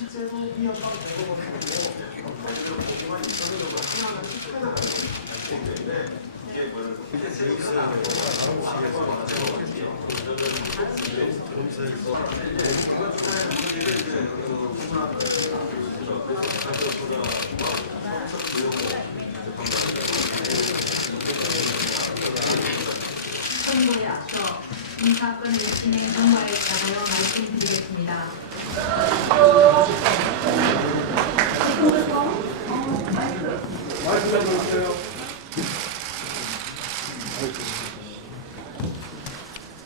실제로 이 양반 대법원에서 사실을 보기만 있어도 하나는 시간을 가지고 선고에 앞서 이 사건을 진행 정과에 따라 말씀드리겠습니다.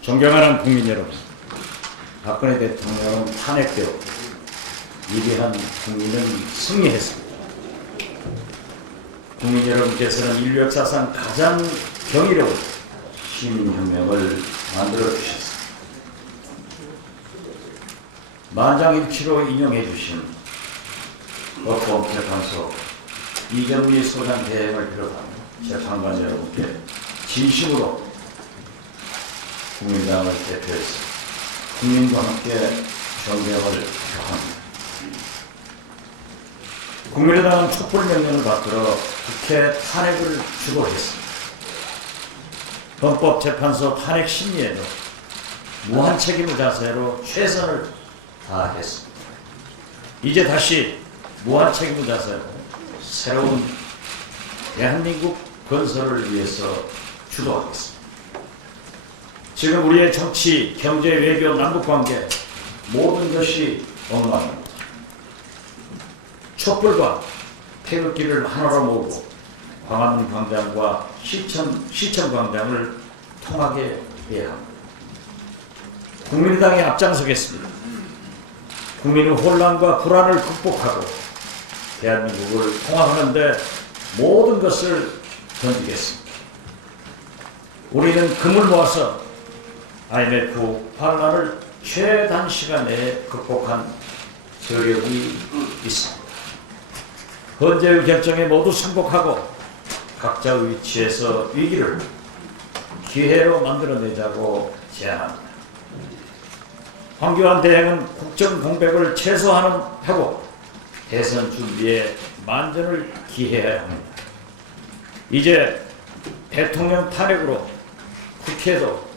존경하는 국민 여러분, 박근혜 대통령은 탄핵되고 위대한 국민은 승리했습니다. 국민 여러분께서는 인류 역사상 가장 경이로운 시민혁명을 만들어 주셨습니다. 만장일치로 인용해 주신 법범재판소 이정미 소장 대행을 비롯한 재판관 여러분께 진심으로 국민당을 대표해서 국민과 함께 존경을 표합니다. 국민의당은 촛불 명령을 받들어 국회 탄핵을 주도했습니다. 헌법재판소 탄핵 심리에도 무한 책임의 자세로 최선을 다했습니다. 이제 다시 무한 책임의 자세로 새로운 대한민국 건설을 위해서 주도하겠습니다. 지금 우리의 정치, 경제, 외교, 남북관계 모든 것이 엉망입니다. 촛불과 태극기를 하나로 모으고 광화문 광장과 시청, 시청 광장을 통하게 해야 합니다. 국민당이 앞장서겠습니다. 국민의 혼란과 불안을 극복하고 대한민국을 통합하는데 모든 것을 던지겠습니다. 우리는 금을 모아서 IMF 환란을 최단 시간 내에 극복한 저력이 있습니다. 헌재의 결정에 모두 승복하고 각자의 위치에서 위기를 기회로 만들어내자고 제안합니다. 황교안 대행은 국정 공백을 최소화하는 하고 대선 준비에 만전을 기해야 합니다. 이제 대통령 탄핵으로 국회도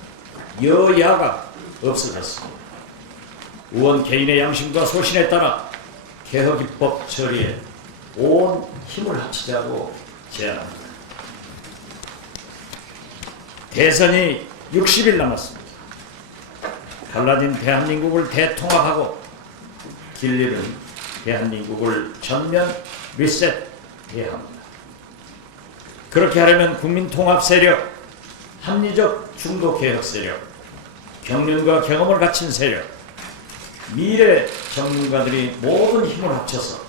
여야가 없어졌습니다. 의원 개인의 양심과 소신에 따라 개혁 입법 처리에 온 힘을 합치자고 제안합니다. 대선이 60일 남았습니다. 갈라진 대한민국을 대통합하고 길리는 대한민국을 전면 리셋해야 합니다. 그렇게 하려면 국민 통합 세력, 합리적 중도 개혁 세력, 경륜과 경험을 갖춘 세력, 미래 전문가들이 모든 힘을 합쳐서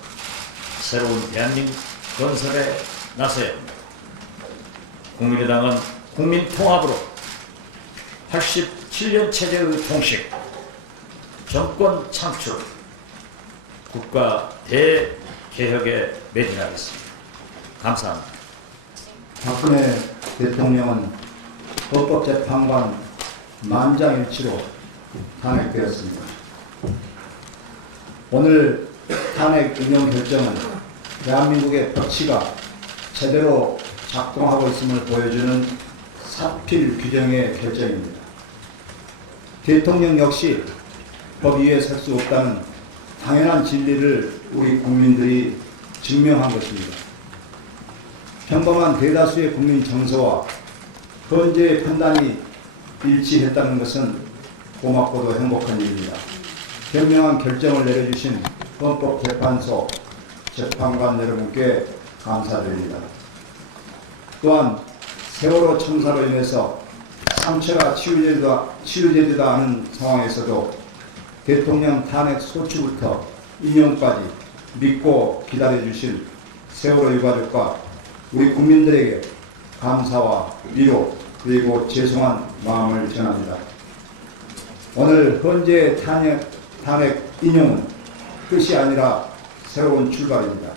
새로운 대한민국 건설에 나서야 합니다. 국민의당은 국민 통합으로 87년 체제의 통식, 정권 창출, 국가 대개혁에 매진하겠습니다. 감사합니다. 박근혜 대통령은 헌법재판관 만장일치로 탄핵되었습니다. 오늘 탄핵 인용 결정은 대한민국의 법치가 제대로 작동하고 있음을 보여주는 사필 규정의 결정입니다. 대통령 역시 법 위에 설 수 없다는 당연한 진리를 우리 국민들이 증명한 것입니다. 평범한 대다수의 국민 정서와 헌재의 판단이 일치했다는 것은 고맙고도 행복한 일입니다. 현명한 결정을 내려주신 헌법재판소 재판관 여러분께 감사드립니다. 또한 세월호 청사로 인해서 상처가 치유되지도, 치유되지도 않은 상황에서도 대통령 탄핵 소추부터 인용까지 믿고 기다려주실 세월호 유가족과 우리 국민들에게 감사와 위로 그리고 죄송한 마음을 전합니다. 오늘 헌재 탄핵, 탄핵 인용은 끝이 아니라 새로운 출발입니다.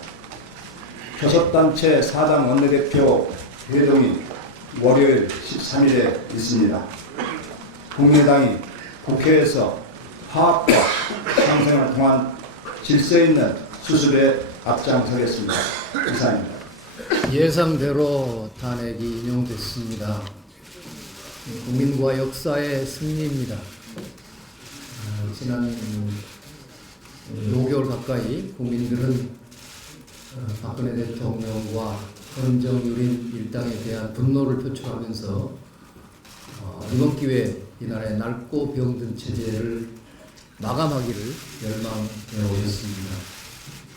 교섭단체 사당 원내대표 회동이 월요일 13일에 있습니다. 국민의당이 국회에서 화합과 상생을 통한 질서 있는 수습에 앞장서겠습니다. 이상입니다. 예상대로 탄핵이 인용됐습니다. 국민과 역사의 승리입니다. 아, 지난 음, 5개월 가까이 국민들은 어, 박근혜 대통령과 헌정유린 일당에 대한 분노를 표출하면서 어, 이번 기회에 이 나라의 낡고 병든 체제를 마감하기를 열망해 오셨습니다.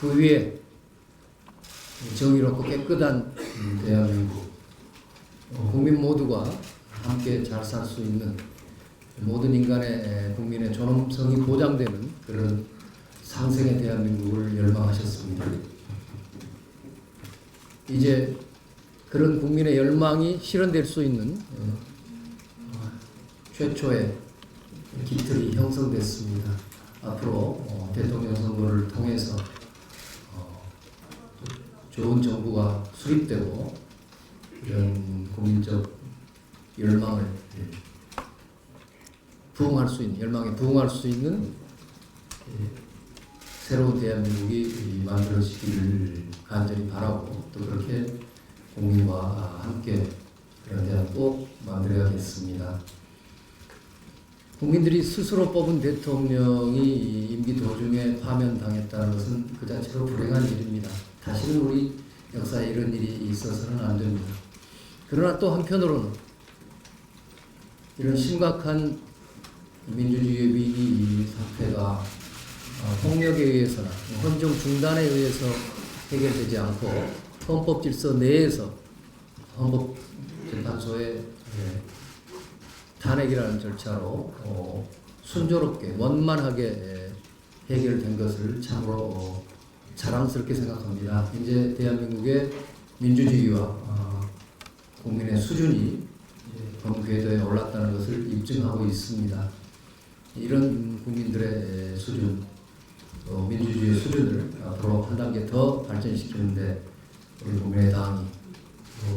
그 위에 정의롭고 깨끗한 음, 대한민국 어, 국민 모두가 함께 잘 살 수 있는 모든 인간의 에, 국민의 존엄성이 보장되는 그런 상생의 대한민국을 열망하셨습니다. 이제 그런 국민의 열망이 실현될 수 있는 어, 어, 최초의 기틀이 형성됐습니다. 앞으로 어, 대통령 선거를 통해서 어, 좋은 정부가 수립되고 이런 국민적 열망을 부응할 수 있는 열망에 부응할 수 있는 예, 새로운 대한민국이 만들어지기를 간절히 바라고 또 그렇게 국민과 함께 그런 대한 꼭 만들어야겠습니다. 국민들이 스스로 뽑은 대통령이 임기 도중에 파면당했다는 것은 그 자체로 불행한 일입니다. 다시는 우리 역사에 이런 일이 있어서는 안 됩니다. 그러나 또 한편으로는 이런 심각한 민주주의 위기 사태가 어, 폭력에 의해서나 헌정 중단에 의해서 해결되지 않고 헌법 질서 내에서 헌법 재판소의 예, 탄핵이라는 절차로 어, 순조롭게 원만하게 예, 해결된 것을 참으로 어, 자랑스럽게 생각합니다. 이제 대한민국의 민주주의와 어, 국민의 수준이 범궤도에 올랐다는 것을 입증하고 있습니다. 이런 국민들의 수준, 또 민주주의 수준을 앞으로 한 단계 더 발전시키는데 우리 국민의당이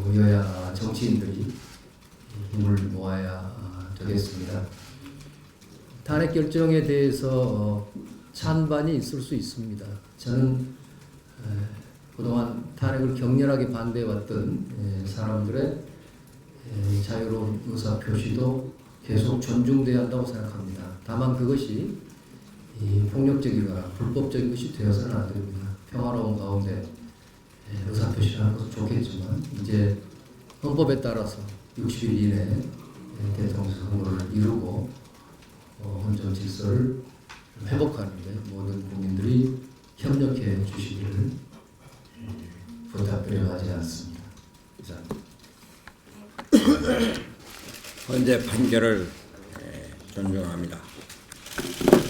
또 여야 정치인들이 힘을 모아야 되겠습니다. 탄핵 결정에 대해서 어, 찬반이 있을 수 있습니다. 저는 에, 그동안 탄핵을 격렬하게 반대해왔던 에, 사람들의 에, 자유로운 의사 표시도 계속 존중돼야 한다고 생각합니다. 다만 그것이 이 폭력적이거나 불법적인 것이 되어서는 안 됩니다. 평화로운 가운데 에, 의사 표시를 하는 것은 좋겠지만 이제 헌법에 따라서 60일 이내에 대통령 선거를 이루고 어, 헌정 질서를 회복하는데 모든 국민들이 협력해 주시기를 부탁드려 하지 않습니다. 이상입니다. 헌재 판결을 에, 존중합니다.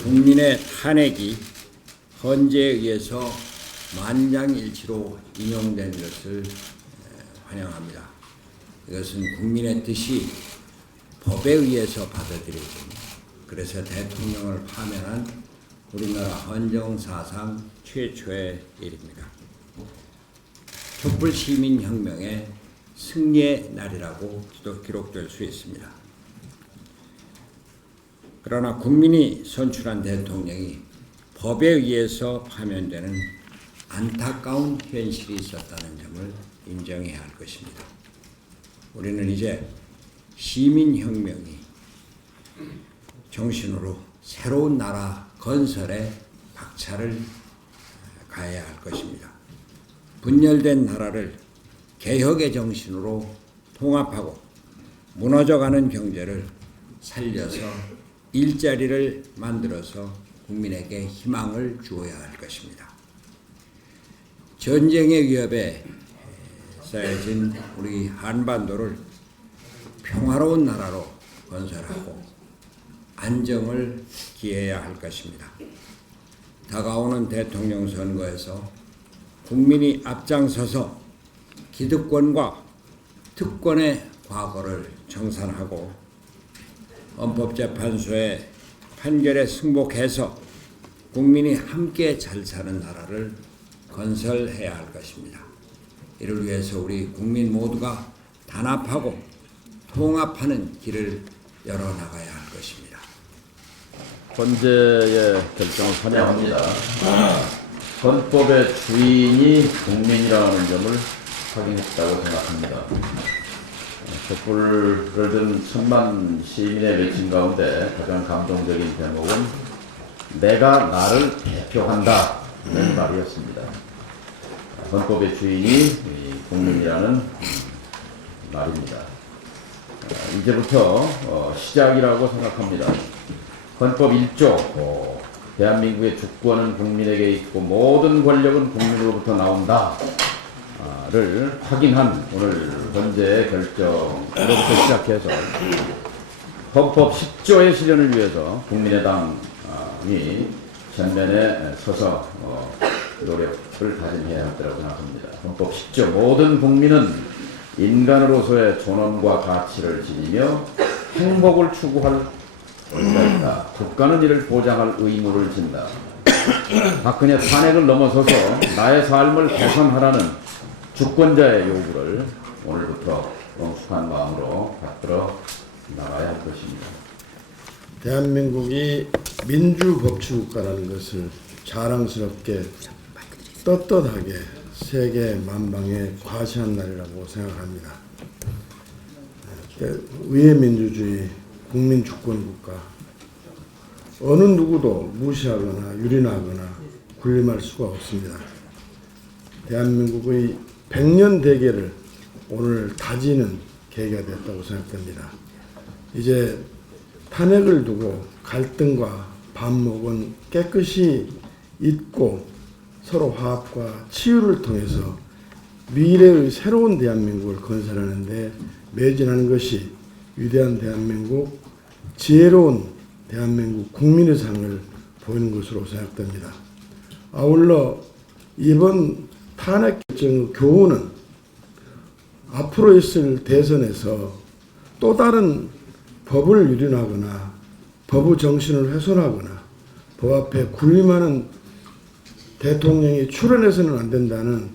국민의 탄핵이 헌재에 의해서 만장일치로 인용된 것을 에, 환영합니다. 이것은 국민의 뜻이 법에 의해서 받아들여집니다. 그래서 대통령을 파면한 우리나라 헌정사상 최초의 일입니다. 촛불 시민혁명의 승리의 날이라고 또 기록될 수 있습니다. 그러나 국민이 선출한 대통령이 법에 의해서 파면되는 안타까운 현실이 있었다는 점을 인정해야 할 것입니다. 우리는 이제 시민혁명이 정신으로 새로운 나라 건설에 박차를 가해야 할 것입니다. 분열된 나라를 개혁의 정신으로 통합하고 무너져가는 경제를 살려서 일자리를 만들어서 국민에게 희망을 주어야 할 것입니다. 전쟁의 위협에 쌓여진 우리 한반도를 평화로운 나라로 건설하고 안정을 기해야 할 것입니다. 다가오는 대통령 선거에서 국민이 앞장서서 기득권과 특권의 과거를 청산하고 헌법재판소의 판결에 승복해서 국민이 함께 잘 사는 나라를 건설해야 할 것입니다. 이를 위해서 우리 국민 모두가 단합하고 통합하는 길을 열어나가야 할 것입니다. 헌재의 결정을 환영합니다. 헌법의 주인이 국민이라는 점을 확인했다고 생각합니다. 촛불을 든 천만 시민의 외침 가운데 가장 감동적인 대목은 내가 나를 대표한다 는 말이었습니다. 헌법의 주인이 이 국민이라는 말입니다. 어, 이제부터 어, 시작이라고 생각합니다. 헌법 1조 어, 대한민국의 주권은 국민에게 있고 모든 권력은 국민으로부터 나온다. 를 확인한 오늘 현재 결정으로부터 시작해서 헌법 10조의 실현을 위해서 국민의당이 전면에 서서 어, 노력을 다짐해야 할 때라고 생각합니다. 헌법 10조 모든 국민은 인간으로서의 존엄과 가치를 지니며 행복을 추구할 있다. 국가는 이를 보장할 의무를 진다. 박근혜 탄핵을 넘어서서 나의 삶을 개선하라는 주권자의 요구를 오늘부터 엄숙한 마음으로 받들어 나가야 할 것입니다. 대한민국이 민주법치국가라는 것을 자랑스럽게 떳떳하게 세계 만방에 과시한 날이라고 생각합니다. 의회 민주주의, 국민 주권 국가 어느 누구도 무시하거나 유린하거나 군림할 수가 없습니다. 대한민국의 백년 대계를 오늘 다지는 계기가 됐다고 생각됩니다. 이제 탄핵을 두고 갈등과 반목은 깨끗이 잊고 서로 화합과 치유를 통해서 미래의 새로운 대한민국을 건설하는 데 매진하는 것이 위대한 대한민국, 지혜로운 대한민국 국민의 상을 보이는 것으로 생각됩니다. 아울러 이번 탄핵 결정의 교훈은 앞으로 있을 대선에서 또 다른 법을 유린하거나 법의 정신을 훼손하거나 법 앞에 군림하는 대통령이 출연해서는 안 된다는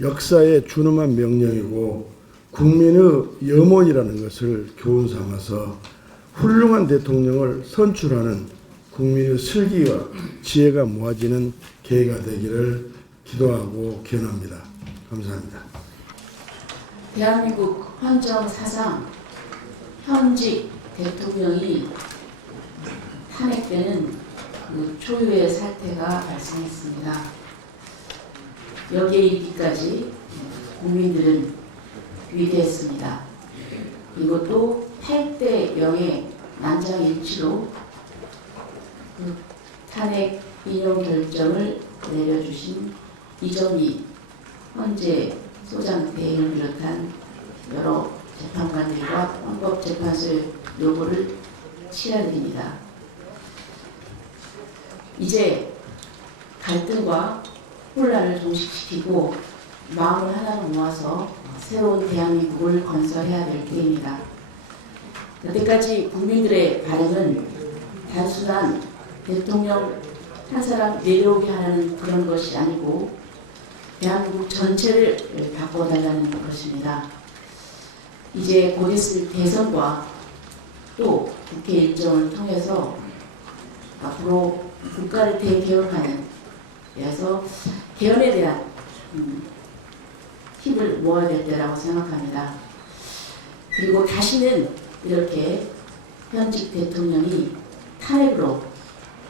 역사에 준엄한 명령이고 국민의 염원이라는 것을 교훈 삼아서 훌륭한 대통령을 선출하는 국민의 슬기와 지혜가 모아지는 계기가 되기를 기도하고 기원합니다. 감사합니다. 대한민국 헌정 사상 현직 대통령이 탄핵되는 그 초유의 사태가 발생했습니다. 여기에 이르기까지 국민들은 위대했습니다. 이것도 8대 0의 난장일치로 그 탄핵 인용 결정을 내려주신 이정희 헌재 소장 대행을 비롯한 여러 재판관들과 헌법재판소의 요구를 치러드립니다. 이제 갈등과 혼란을 종식시키고 마음을 하나로 모아서 새로운 대한민국을 건설해야 될 때입니다. 여태까지 국민들의 바램은 단순한 대통령 한 사람 내려오게 하는 그런 것이 아니고 대한민국 전체를 바꿔달라는 것입니다. 이제 곧 있을 대선과 또 국회 일정을 통해서 앞으로 국가를 대개혁하는 그래서 개헌에 대한 음, 힘을 모아야 될 때라고 생각합니다. 그리고 다시는 이렇게 현직 대통령이 탄핵으로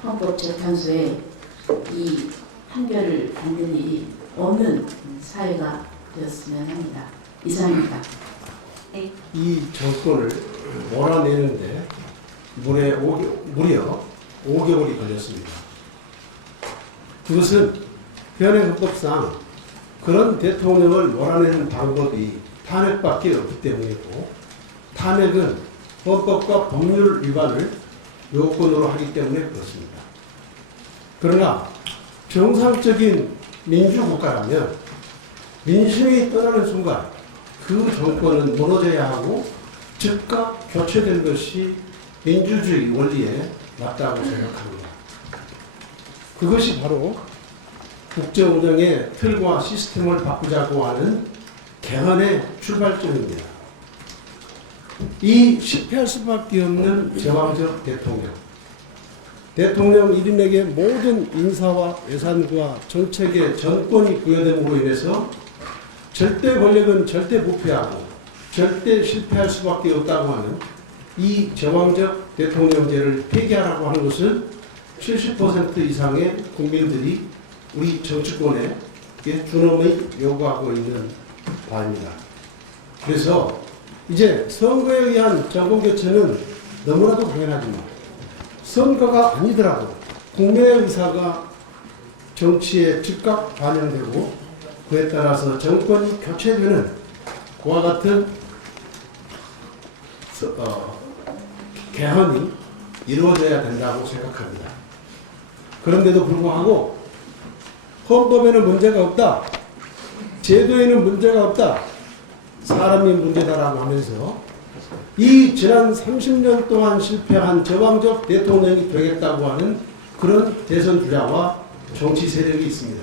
헌법재판소에 이 판결을 받는 일이 없는 사회가 되었으면 합니다. 이상입니다. 이 정권을 몰아내는데 무려 5개, 무려 5개월이 걸렸습니다. 그것은 현행헌법상 그런 대통령을 몰아내는 방법이 탄핵밖에 없기 때문이고 탄핵은 헌법과 법률 위반을 요건으로 하기 때문에 그렇습니다. 그러나 정상적인 민주국가라면 민심이 떠나는 순간 그 정권은 무너져야 하고 즉각 교체되는 것이 민주주의 원리에 맞다고 생각합니다. 그것이 바로 국정운영의 틀과 시스템을 바꾸자고 하는 개헌의 출발점입니다. 이 실패할 수밖에 없는 제왕적 대통령, 대통령 1인에게 모든 인사와 예산과 정책의 전권이 부여됨으로 인해서 절대 권력은 절대 부패하고 절대 실패할 수밖에 없다고 하는 이 제왕적 대통령제를 폐기하라고 하는 것을 70% 이상의 국민들이 우리 정치권에 준엄히 요구하고 있는 바입니다. 그래서 이제 선거에 의한 정권 교체는 너무나도 당연하지만 선거가 아니더라도 국민의 의사가 정치에 즉각 반영되고 그에 따라서 정권이 교체되는 그와 같은 서- 어, 개헌이 이루어져야 된다고 생각합니다. 그런데도 불구하고 헌법에는 문제가 없다. 제도에는 문제가 없다. 사람이 문제다라고 하면서 이 지난 30년 동안 실패한 저방적 대통령이 되겠다고 하는 그런 대선 주자와 정치 세력이 있습니다.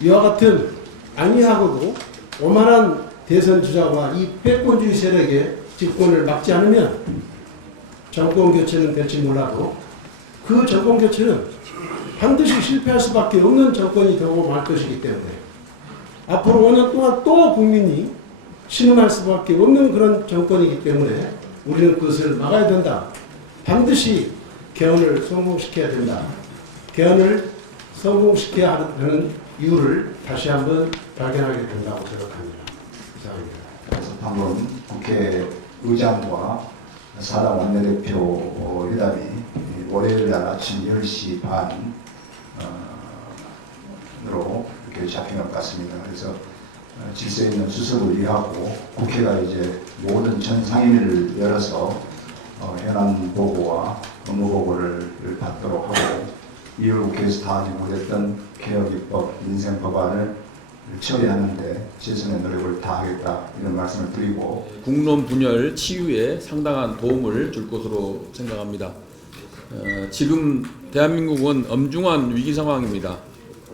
이와 같은 안이하고도 오만한 대선 주자와 이 패권주의 세력의 집권을 막지 않으면 정권 교체는 될지 몰라도 그 정권 교체는 반드시 실패할 수밖에 없는 정권이 되고 말 것이기 때문에 앞으로 5년 동안 또 국민이 신음할 수밖에 없는 그런 정권이기 때문에 우리는 그것을 막아야 된다. 반드시 개헌을 성공시켜야 된다. 개헌을 성공시켜야 하는 이유를 다시 한번 발견하게 된다고 생각합니다. 이상입니다. 방금 국회 의장과 사당 원내대표 회담이 월요일 날 아침 10시 반으로 이렇게 잡힌 것 같습니다. 그래서 어, 질서 있는 수습을 위하고 국회가 이제 모든 전 상임위를 열어서 어, 현안 보고와 업무 보고를 받도록 하고 2월 국회에서 다 하지 못했던 개혁 입법, 민생 법안을 처리하는데 최선의 노력을 다하겠다 이런 말씀을 드리고 국론 분열 치유에 상당한 도움을 줄 것으로 생각합니다. 어, 지금 대한민국은 엄중한 위기 상황입니다.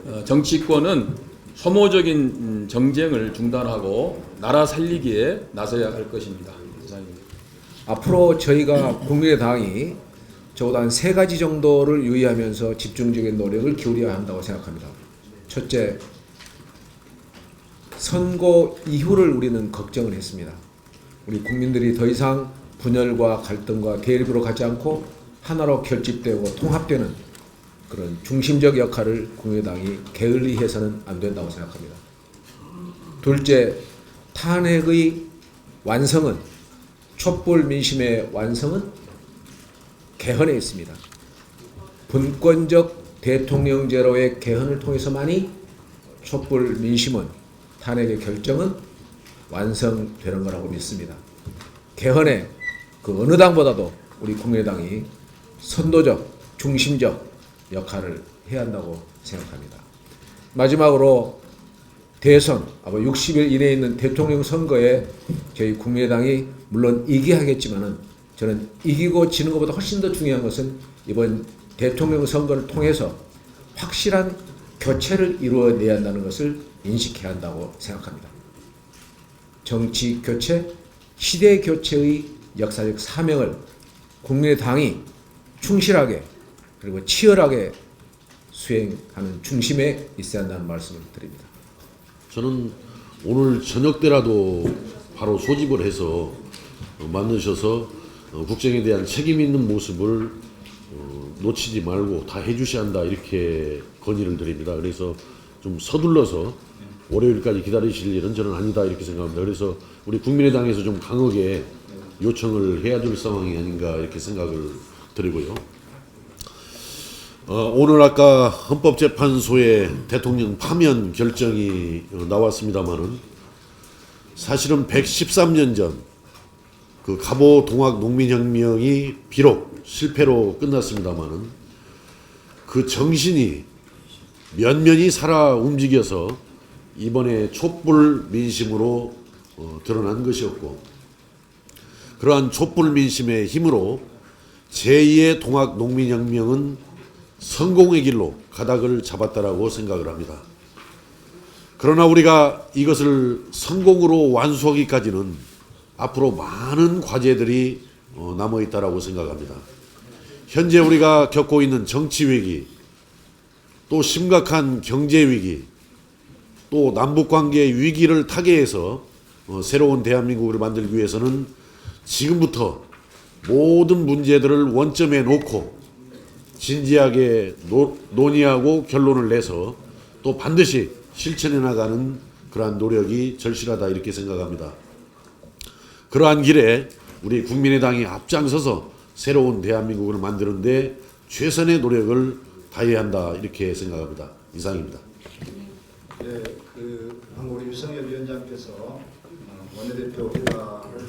어, 정치권은 소모적인 음, 정쟁을 중단하고 나라 살리기에 나서야 할 것입니다. 앞으로 저희가 국민의당이 적어도 한 세 가지 정도를 유의하면서 집중적인 노력을 기울여야 한다고 생각합니다. 첫째, 선거 이후를 우리는 걱정을 했습니다. 우리 국민들이 더 이상 분열과 갈등과 대립으로 가지 않고 하나로 결집되고 통합되는 그런 중심적 역할을 국민의당이 게을리 해서는 안 된다고 생각합니다. 둘째, 탄핵의 완성은 촛불 민심의 완성은 개헌에 있습니다. 분권적 대통령제로의 개헌을 통해서만이 촛불 민심은 탄핵의 결정은 완성되는 거라고 믿습니다. 개헌에 그 어느 당보다도 우리 국민의당이 선도적, 중심적 역할을 해야 한다고 생각합니다. 마지막으로 대선, 아마 60일 이내에 있는 대통령 선거에 저희 국민의당이 물론 이기하겠지만은 저는 이기고 지는 것보다 훨씬 더 중요한 것은 이번 대통령 선거를 통해서 확실한 교체를 이루어내야 한다는 것을 인식해야 한다고 생각합니다. 정치 교체, 시대 교체의 역사적 사명을 국민의당이 충실하게 그리고 치열하게 수행하는 중심에 있어야 한다는 말씀을 드립니다. 저는 오늘 저녁 때라도 바로 소집을 해서 어, 만드셔서 어, 국정에 대한 책임 있는 모습을 어, 놓치지 말고 다 해주셔야 한다 이렇게 건의를 드립니다. 그래서 좀 서둘러서 월요일까지 기다리실 일은 저는 아니다 이렇게 생각합니다. 그래서 우리 국민의당에서 좀 강하게 요청을 해야 될 상황이 아닌가 이렇게 생각을 드리고요. 어, 오늘 아까 헌법재판소의 대통령 파면 결정이 어, 나왔습니다마는 사실은 113년 전 그 갑오 동학 농민혁명이 비록 실패로 끝났습니다마는 그 정신이 면면이 살아 움직여서 이번에 촛불 민심으로 어, 드러난 것이었고 그러한 촛불 민심의 힘으로 제2의 동학 농민혁명은 성공의 길로 가닥을 잡았다라고 생각을 합니다. 그러나 우리가 이것을 성공으로 완수하기까지는 앞으로 많은 과제들이 어, 남아 있다라고 생각합니다. 현재 우리가 겪고 있는 정치 위기, 또 심각한 경제 위기, 또 남북 관계 위기를 타개해서 어, 새로운 대한민국을 만들기 위해서는 지금부터 모든 문제들을 원점에 놓고 진지하게 노, 논의하고 결론을 내서 또 반드시 실천해 나가는 그러한 노력이 절실하다 이렇게 생각합니다. 그러한 길에 우리 국민의당이 앞장서서 새로운 대한민국을 만드는데 최선의 노력을 다해야 한다 이렇게 생각합니다. 이상입니다. 네, 그 방금 우리 유성열 위원장께서 어, 원내대표 회담을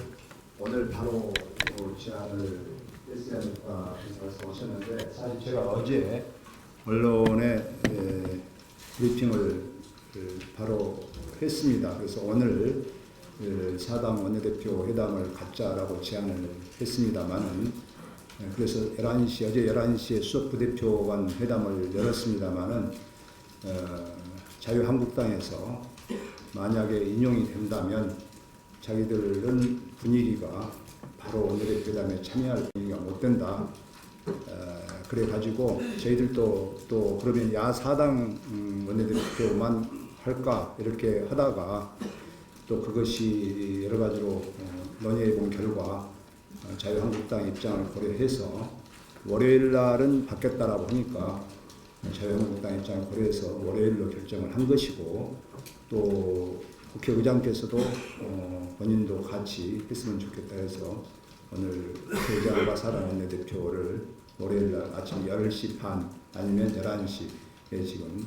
오늘 바로 그 제안을 했어야 될까 해서 오셨는데 사실 제가 어제 언론에 에, 브리핑을 그, 바로 했습니다. 그래서 오늘 그 사당 원내대표 회담을 갖자라고 제안을 했습니다만은 예, 그래서 11시 어제 11시에 수석 부대표간 회담을 열었습니다만은 어, 자유한국당에서 만약에 인용이 된다면 자기들은 분위기가 바로 원내대표 회담에 참여할 분위기가 못 된다. 어, 그래 가지고 저희들도 또 그러면 야 사당 음, 원내대표만 할까 이렇게 하다가 또 그것이 여러 가지로 어, 논의해 본 결과 어, 자유한국당 입장을 고려해서 월요일 날은 받겠다라고 하니까 자유한국당 입장을 고려해서 월요일로 결정을 한 것이고 또 국회의장께서도 어, 본인도 같이 했으면 좋겠다 해서 오늘 국회의장과 사람 원내대표를 월요일 날 아침 10시 반 아니면 11시에 지금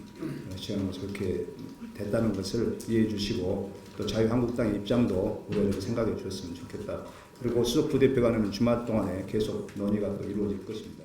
시간을 그렇게 됐다는 것을 이해해 주시고 또 자유한국당 입장도 좀 생각해 주셨으면 좋겠다. 그리고 수석 부대표 간에는 주말 동안에 계속 논의가 또 이루어질 것입니다.